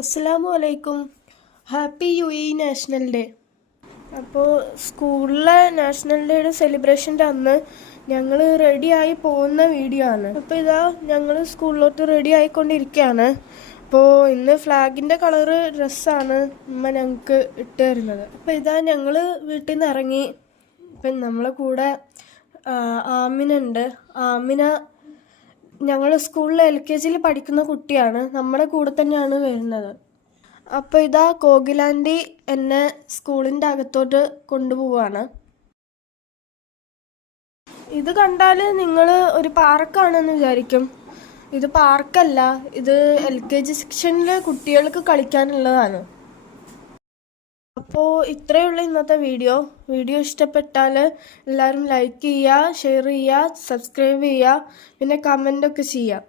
അസ്സലാമു അലൈക്കും. Happy UAE national day. അപ്പോൾ സ്കൂളിലെ നാഷണൽ ഡേയുടെ സെലിബ്രേഷൻ്റെ അന്ന് ഞങ്ങൾ റെഡിയായി പോകുന്ന വീഡിയോ ആണ്. അപ്പോൾ ഇതാ ഞങ്ങൾ സ്കൂളിലോട്ട് റെഡി ആയിക്കൊണ്ടിരിക്കുകയാണ്. അപ്പോൾ ഇന്ന് ഫ്ലാഗിൻ്റെ കളറ് ഡ്രസ്സാണ് അമ്മ ഞങ്ങൾക്ക് ഇട്ട് തരുന്നത്. അപ്പോൾ ഇതാ ഞങ്ങൾ വീട്ടിൽ നിന്ന് ഇറങ്ങി. ഇപ്പം നമ്മളെ കൂടെ ആമിന ഉണ്ട്. ആമിന ഞങ്ങൾ സ്കൂളിൽ LKG പഠിക്കുന്ന കുട്ടിയാണ്. നമ്മുടെ കൂടെ തന്നെയാണ് വരുന്നത്. അപ്പോൾ ഇതാ കോകിലാൻറ്റി എന്നെ സ്കൂളിൻ്റെ അകത്തോട്ട് കൊണ്ടുപോവാണ്. ഇത് കണ്ടാൽ നിങ്ങൾ ഒരു പാർക്കാണെന്ന് വിചാരിക്കും. ഇത് പാർക്കല്ല, ഇത് LKG സെക്ഷനിൽ കുട്ടികൾക്ക് കളിക്കാനുള്ളതാണ്. അപ്പോൾ ഇത്രയുള്ള ഇന്നത്തെ വീഡിയോ ഇഷ്ടപ്പെട്ടാൽ എല്ലാവരും ലൈക്ക് ചെയ്യുക, ഷെയർ ചെയ്യുക, സബ്സ്ക്രൈബ് ചെയ്യുക, പിന്നെ കമൻ്റൊക്കെ ചെയ്യുക.